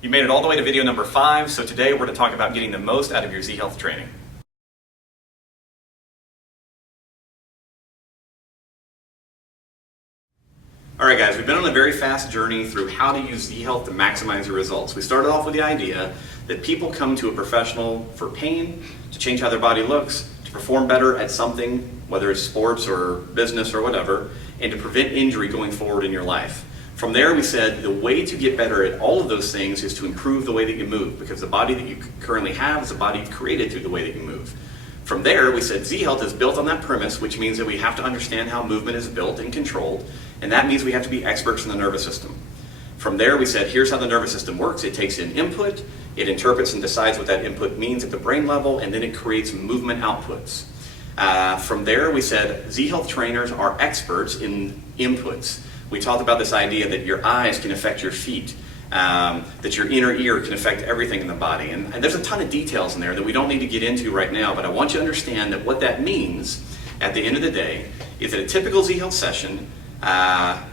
You made it all the way to video number 5, so today we're going to talk about getting the most out of your Z-Health training. Alright guys, we've been on a very fast journey through how to use Z-Health to maximize your results. We started off with the idea that people come to a professional for pain, to change how their body looks, to perform better at something, whether it's sports or business or whatever, and to prevent injury going forward in your life. From there we said the way to get better at all of those things is to improve the way that you move, because the body that you currently have is a body created through the way that you move. From there we said Z-Health is built on that premise, which means that we have to understand how movement is built and controlled, and that means we have to be experts in the nervous system. From there we said here's how the nervous system works. It takes in input, it interprets and decides what that input means at the brain level, and then it creates movement outputs. From there we said Z-Health trainers are experts in inputs. We talked about this idea that your eyes can affect your feet, that your inner ear can affect everything in the body. And there's a ton of details in there that we don't need to get into right now, but I want you to understand that what that means at the end of the day is that a typical Z-Health session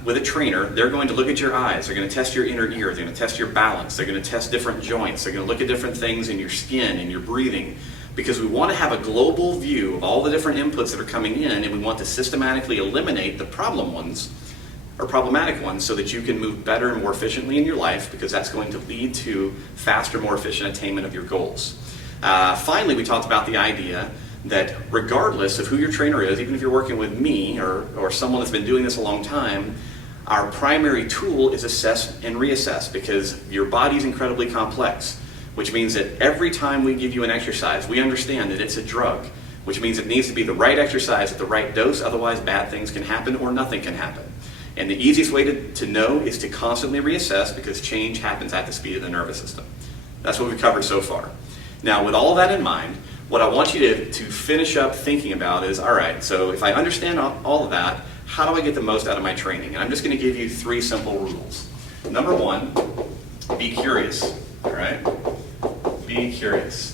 with a trainer, they're going to look at your eyes, they're going to test your inner ear, they're going to test your balance, they're going to test different joints, they're going to look at different things in your skin and your breathing, because we want to have a global view of all the different inputs that are coming in, and we want to systematically eliminate the problem ones or problematic ones so that you can move better and more efficiently in your life, because that's going to lead to faster, more efficient attainment of your goals. Finally, we talked about the idea that regardless of who your trainer is, even if you're working with me or someone that's been doing this a long time, our primary tool is assess and reassess, because your body's incredibly complex, which means that every time we give you an exercise, we understand that it's a drug, which means it needs to be the right exercise at the right dose, otherwise bad things can happen or nothing can happen. And the easiest way to know is to constantly reassess, because change happens at the speed of the nervous system. That's what we've covered so far. Now, with all that in mind, what I want you to finish up thinking about is, all right, so if I understand all of that, how do I get the most out of my training? And I'm just going to give you 3 simple rules. Number 1, be curious, all right? Be curious.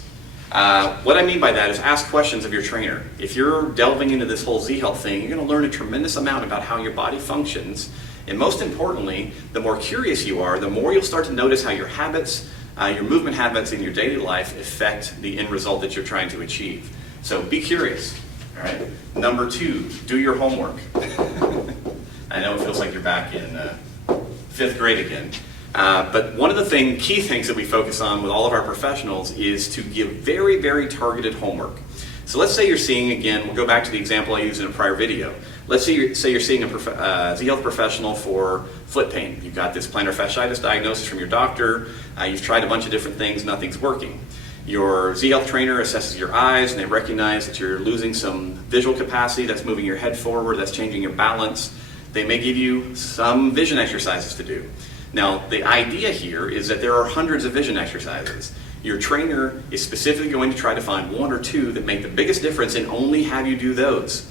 What I mean by that is ask questions of your trainer. If you're delving into this whole Z-Health thing, you're going to learn a tremendous amount about how your body functions, and most importantly, the more curious you are, the more you'll start to notice how your habits, your movement habits in your daily life affect the end result that you're trying to achieve. So be curious. All right. Number 2, do your homework. I know it feels like you're back in 5th grade again. But one of the key things that we focus on with all of our professionals is to give very, very targeted homework. So let's say you're seeing, again, we'll go back to the example I used in a prior video. Let's say you're seeing a Z-Health professional for foot pain. You've got this plantar fasciitis diagnosis from your doctor. You've tried a bunch of different things, nothing's working. Your Z-Health trainer assesses your eyes, and they recognize that you're losing some visual capacity, that's moving your head forward, that's changing your balance. They may give you some vision exercises to do. Now, the idea here is that there are hundreds of vision exercises. Your trainer is specifically going to try to find 1 or 2 that make the biggest difference and only have you do those.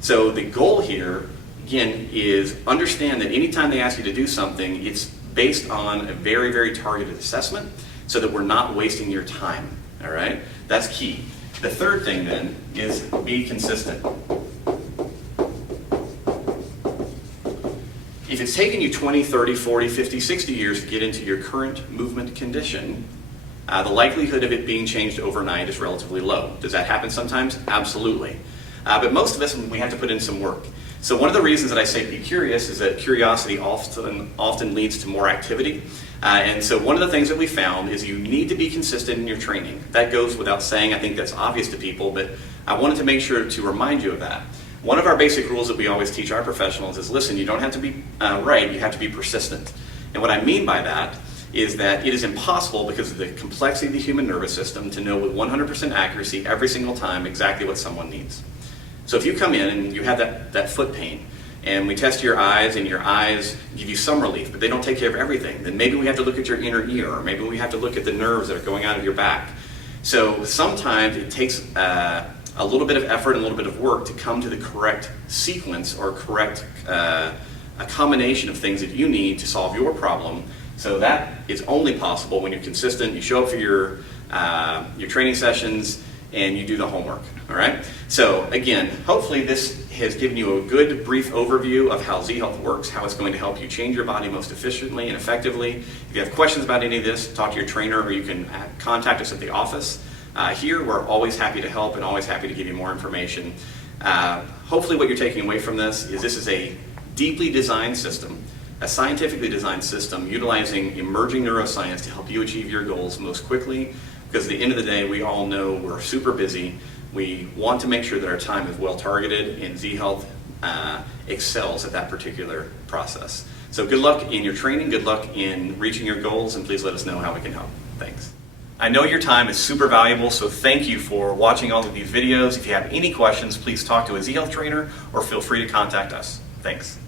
So the goal here, again, is understand that anytime they ask you to do something, it's based on a very, very targeted assessment so that we're not wasting your time, all right? That's key. The third thing then is be consistent. If it's taken you 20, 30, 40, 50, 60 years to get into your current movement condition, the likelihood of it being changed overnight is relatively low. Does that happen sometimes? Absolutely. But most of us, we have to put in some work. So one of the reasons that I say be curious is that curiosity often leads to more activity. And so one of the things that we found is you need to be consistent in your training. That goes without saying. I think that's obvious to people, but I wanted to make sure to remind you of that. One of our basic rules that we always teach our professionals is, listen, you don't have to be right, you have to be persistent. And what I mean by that is that it is impossible, because of the complexity of the human nervous system, to know with 100% accuracy every single time exactly what someone needs. So if you come in and you have that foot pain, and we test your eyes, and your eyes give you some relief, but they don't take care of everything, then maybe we have to look at your inner ear, or maybe we have to look at the nerves that are going out of your back. So sometimes it takes a little bit of effort and a little bit of work to come to the correct sequence or correct a combination of things that you need to solve your problem. So that is only possible when you're consistent. You show up for your training sessions, and you do the homework, all right? So again, hopefully this has given you a good brief overview of how Z-Health works, how it's going to help you change your body most efficiently and effectively. If you have questions about any of this, talk to your trainer, or you can contact us at the office. Here, we're always happy to help and always happy to give you more information. Hopefully what you're taking away from this is a deeply designed system, a scientifically designed system utilizing emerging neuroscience to help you achieve your goals most quickly. Because at the end of the day, we all know we're super busy. We want to make sure that our time is well targeted, and Z-Health excels at that particular process. So good luck in your training, good luck in reaching your goals, and please let us know how we can help. Thanks. I know your time is super valuable, so thank you for watching all of these videos. If you have any questions, please talk to a Z-Health trainer or feel free to contact us. Thanks.